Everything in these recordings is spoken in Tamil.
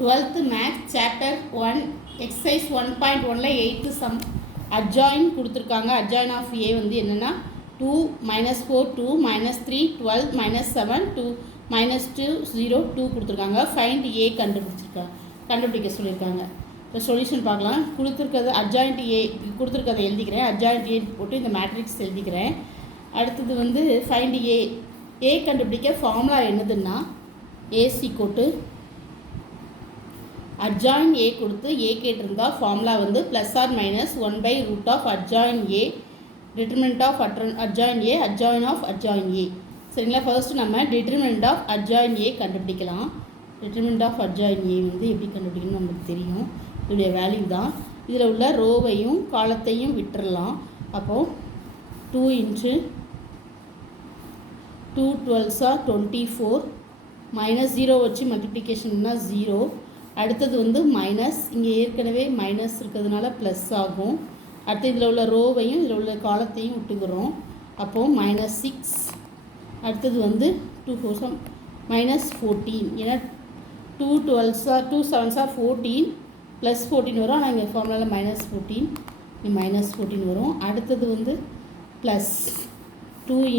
12th Maths Chapter 1 Exercise 1.1ல 8th sum adjoin கொடுத்துருக்காங்க. adjoin of A வந்து என்னென்னா 2 minus 4 2 minus 3 12 minus 7 2 minus 2 0 2 கொடுத்துருக்காங்க. find A கண்டுபிடிக்க சொல்லியிருக்காங்க. இப்போ சொல்யூஷன் பார்க்கலாம். கொடுத்துருக்கிறது adjoint A கொடுத்துருக்கதை எழுதிக்கிறேன். adjoint A போட்டு இந்த மேட்ரிக்ஸ் எழுதிக்கிறேன். அடுத்தது வந்து find A கண்டுபிடிக்க ஃபார்முலா என்னதுன்னா AC கோட்டு adjoin A கொடுத்து A கேட்டிருந்தால் ஃபார்முலா வந்து plus or minus 1/√ of adjoin A determinant of adjoin A adjoin of adjoin A. சரிங்களா, ஃபர்ஸ்ட் நம்ம determinant of adjoin A கண்டுபிடிக்கலாம். determinant of adjoin A வந்து எப்படி கண்டுபிடிக்கணும்னு நமக்கு தெரியும். இதோடைய வேல்யூ தான். இதில் உள்ள ரோவையும் காலத்தையும் விட்டுறலாம். அப்போது 2 × 2 12s are 24 மைனஸ் 0 வச்சு மல்டிப்ளிகேஷன்னா 0. அடுத்தது வந்து மைனஸ், இங்கே ஏற்கனவே மைனஸ் இருக்கிறதுனால ப்ளஸ் ஆகும். அடுத்து இதில் உள்ள ரோவையும் இதில் உள்ள காலத்தையும் விட்டுக்கிறோம். அப்போது -6. அடுத்தது வந்து 2 4 -14. ஏன்னா 2 12s are 2 7s are 14 plus 14 வரும். ஆனால் இங்கே ஃபார்முலாவில் -14 இங்கே -14 வரும். அடுத்தது வந்து ப்ளஸ் 2 ×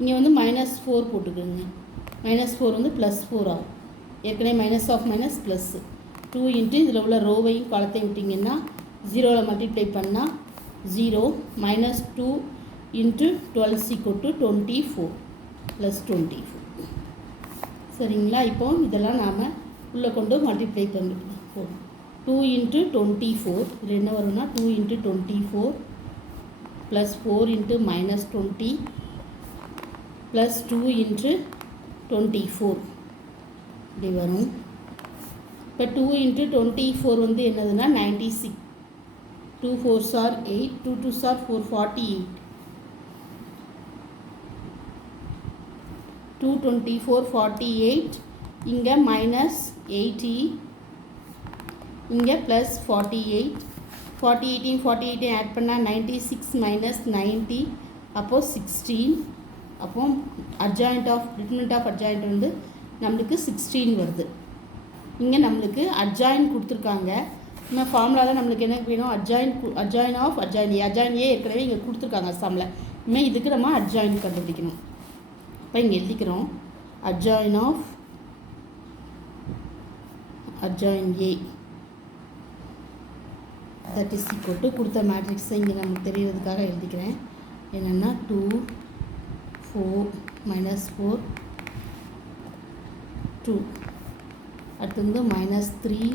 இங்கே வந்து -4 போட்டுக்கோங்க. -4 வந்து +4 ஆகும். ஏற்கனவே மைனஸ் ஆஃப் மைனஸ் ப்ளஸ் 2 × இதில் உள்ள ரோவையும் காலத்தையும் விட்டிங்கன்னா 0ல் மல்டிப்ளை பண்ணால் 0 -2 × 12 = 24 +24. சரிங்களா, இப்போ இதெல்லாம் நாம் உள்ளே கொண்டு மல்டிப்ளை பண்ணிக்கலாம். 2 × 24 இதில் என்ன வரும்னா 2 × 24 + 4 × -20 + 2 × 24 இப்படி வரும். இப்போ 2 × 24 வந்து என்னதுன்னா 96. 2 4s are 8 2 2s are 4 48. 2 24 48 இங்கே -80 இங்கே +48 48 48 ஆட் பண்ணால் 96 - 90 அப்போது 16. அப்போது adjoint of determinant of adjoint வந்து நம்மளுக்கு 16 வருது. இங்கே நம்மளுக்கு adjoin கொடுத்துருக்காங்க. இன்னும் ஃபார்முலாவில் நம்மளுக்கு என்ன வேணும், adjoin of adjoin A. adjoin A ஏற்கனவே இங்கே கொடுத்துருக்காங்க சம்மில். இனிமேல் இதுக்கு நம்ம adjoin கண்டுபிடிக்கணும். இப்போ இங்கே எழுதிக்கிறோம் adjoin of adjoin A that is equal to கொடுத்த மேட்ரிக்ஸை இங்கே நமக்கு தெரிவதுக்காக எழுதிக்கிறேன். என்னென்னா 2 4 -4 2. அடுத்து வந்து -3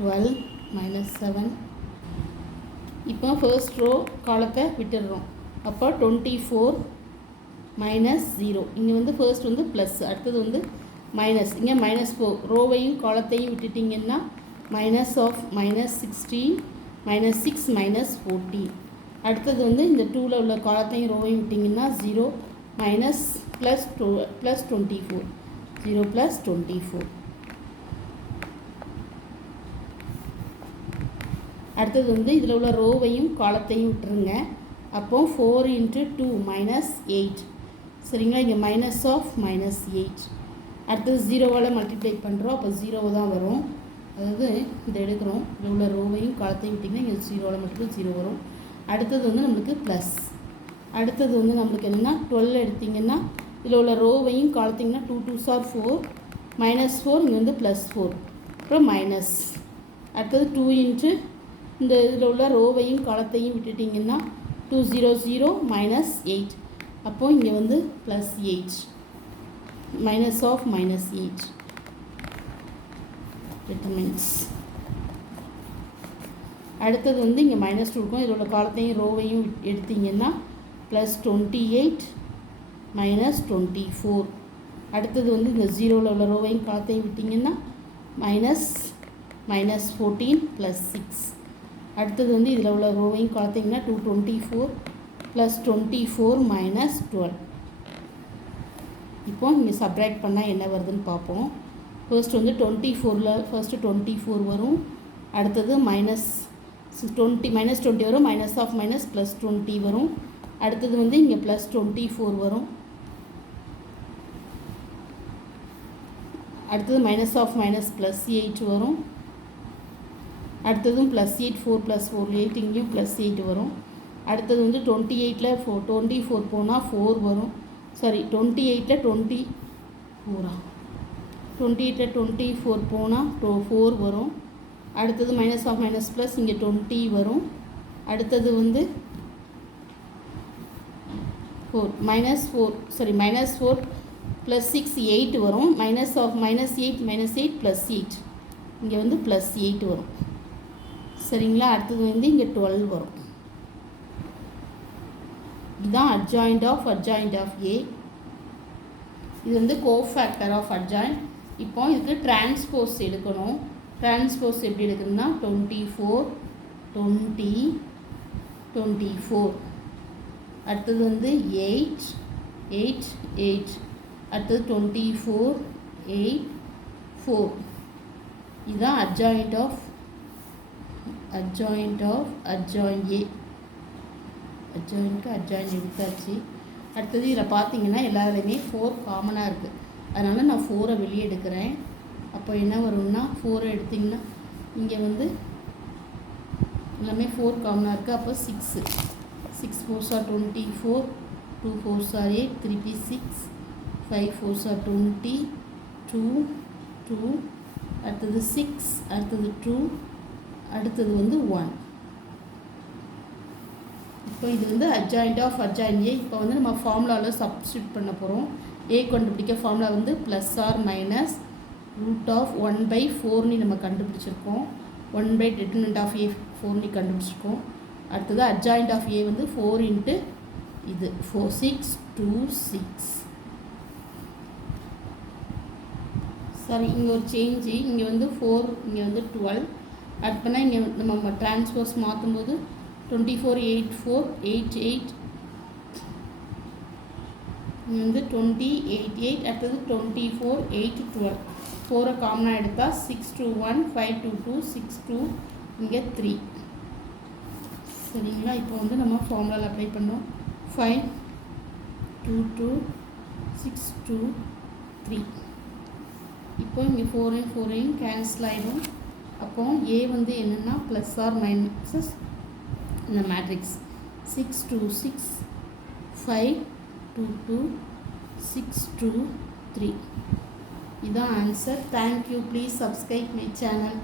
12 -7. இப்போ ஃபர்ஸ்ட் ரோ காலத்தை விட்டுடுறோம். அப்போ 24 -0 இங்கே வந்து ஃபர்ஸ்ட் வந்து ப்ளஸ், அடுத்தது வந்து மைனஸ், இங்கே -4 ரோவையும் காலத்தையும் விட்டுட்டிங்கன்னா -16 -6 -14. அடுத்தது வந்து இந்த 2ல் உள்ள காலத்தையும் ரோவையும் விட்டிங்கன்னா 0 +24 0 +24. அடுத்தது வந்து இதில் உள்ள ரோவையும் காலத்தையும் விட்டுருங்க. அப்போது 4 × 2 -8. சரிங்களா, இங்கே -8. அடுத்தது 0வால் மல்டிப்ளை பண்ணுறோம். அப்போ 0 தான் வரும். அதாவது இதை எடுக்கிறோம், இதில் உள்ள ரோவையும் காலத்தையும் விட்டிங்கன்னா இங்கே 0வால் மல்டிப்ளை 0 வரும். அடுத்தது வந்து நம்மளுக்கு ப்ளஸ். அடுத்தது வந்து நம்மளுக்கு என்னென்னா 12 எடுத்திங்கன்னா இதில் உள்ள ரோவையும் காலத்திங்கன்னா 2 2s are 4 -4 இங்கே வந்து +4 அப்புறம் மைனஸ். அடுத்தது 2 × இந்த இதில் உள்ள ரோவையும் காலத்தையும் விட்டுட்டிங்கன்னா 2 0 0 -8. அப்போது இங்கே வந்து +8 -8 determinants. அடுத்தது வந்து இங்கே -2 இருக்கும். இதில் உள்ள காலத்தையும் ரோவையும் எடுத்திங்கன்னா +28 -24. அடுத்தது வந்து இந்த 0ல் உள்ள ரோவையும் காலத்தையும் விட்டிங்கன்னா -14 +6. அடுத்தது வந்து இதில் உள்ள ரோவையும் காலத்திங்கன்னா 224 +24 -12. இப்போ இங்கே சப்ராக்ட் பண்ணால் என்ன வருதுன்னு பார்ப்போம். ஃபர்ஸ்ட் வந்து 24ல் ஃபர்ஸ்ட்டு 24 வரும். அடுத்தது -20 வரும். மைனஸ் ஆஃப் மைனஸ் +20 வரும். அடுத்தது வந்து இங்கே +24 வரும். அடுத்தது மைனஸ் ஆஃப் மைனஸ் ப்ளஸ் 8 வரும். அடுத்ததும் ப்ளஸ் 8 4 + 4 8 இங்கேயும் ப்ளஸ் 8 வரும். அடுத்தது வந்து 28ல் 24 போனால் 4 வரும். சாரி 28ல் 24 போனால் 4 வரும். அடுத்தது மைனஸ் ஆஃப் மைனஸ் ப்ளஸ் இங்கே 20 வரும். அடுத்தது வந்து -4 + 6 8 வரும். மைனஸ் ஆஃப் -8 + 8 இங்கே வந்து ப்ளஸ் 8 வரும். சரிங்களா? அடுத்தது வந்து இங்கே 12 வரும். இதுதான் அட்ஜாயிண்ட் ஆஃப் ஏ. இது வந்து கோஃபேக்டர் ஆஃப் அட்ஜாயிண்ட். இப்போ இதுக்கு டிரான்ஸ்போஸ் எடுக்கணும். டிரான்ஸ்போஸ் எப்படி எடுக்கணும்னா 24 20 24. அடுத்தது வந்து 8 8 8. அடுத்தது 24 8 4. இதுதான் அட்ஜாயிண்ட் ஆஃப் ஏ. அட்ஜாயிண்ட் எடுத்தாச்சு. அடுத்தது இதில் பார்த்தீங்கன்னா எல்லாத்துலேயுமே 4 காமனாக இருக்குது. அதனால் நான் 4 வெளியே எடுக்கிறேன். அப்போ என்ன வரும்னா 4 எடுத்திங்கன்னா இங்கே வந்து எல்லாமே 4 காமனாக இருக்குது. அப்போ 6 4s are 24 2 4s are 8 3 6 5 4s are 20 2 அடுத்தது 6 அடுத்தது 2 அடுத்தது வந்து 1. இப்போ இது வந்து அட்ஜாயிண்ட் ஆஃப் அட்ஜாயிண்ட் ஏ. இப்போ வந்து நம்ம ஃபார்முலாவில் சப்ஸ்டியூட் பண்ண போகிறோம். ஏ கண்டுபிடிக்க ஃபார்முலா வந்து +or - √1/4 நம்ம கண்டுபிடிச்சிருக்கோம். 1/det ஆஃப் ஏ 4 கண்டுபிடிச்சிருக்கோம். அடுத்தது அட்ஜாயிண்ட் ஆஃப் ஏ வந்து 4 × இது 4 6 2 6. சரி, இங்கே ஒரு சேஞ்சு. இங்கே வந்து 4 இங்கே வந்து 12. அடுத்தனா இங்கே நம்ம டிரான்ஸ்போஸ் மாற்றும்போது 24 8 4 8 8 இங்கே வந்து 20 8 8. அடுத்தது 24 8 12. 4 காமனாக எடுத்தால் 6 2 1 5 2 2 6 2 இங்கே 3. சரிங்களா? இப்போ வந்து நம்ம ஃபார்முலாவில் அப்ளை பண்ணோம். 5 2 2 6 2 3. இப்போ இங்கே 4 கேன்சல் ஆகிடும். அப்போ ஏ வந்து என்னென்னா +or - இந்த மேட்ரிக்ஸ் 6 2 6 5 2 2 6 2 3. இதுதான் answer. Thank you. Please subscribe my channel.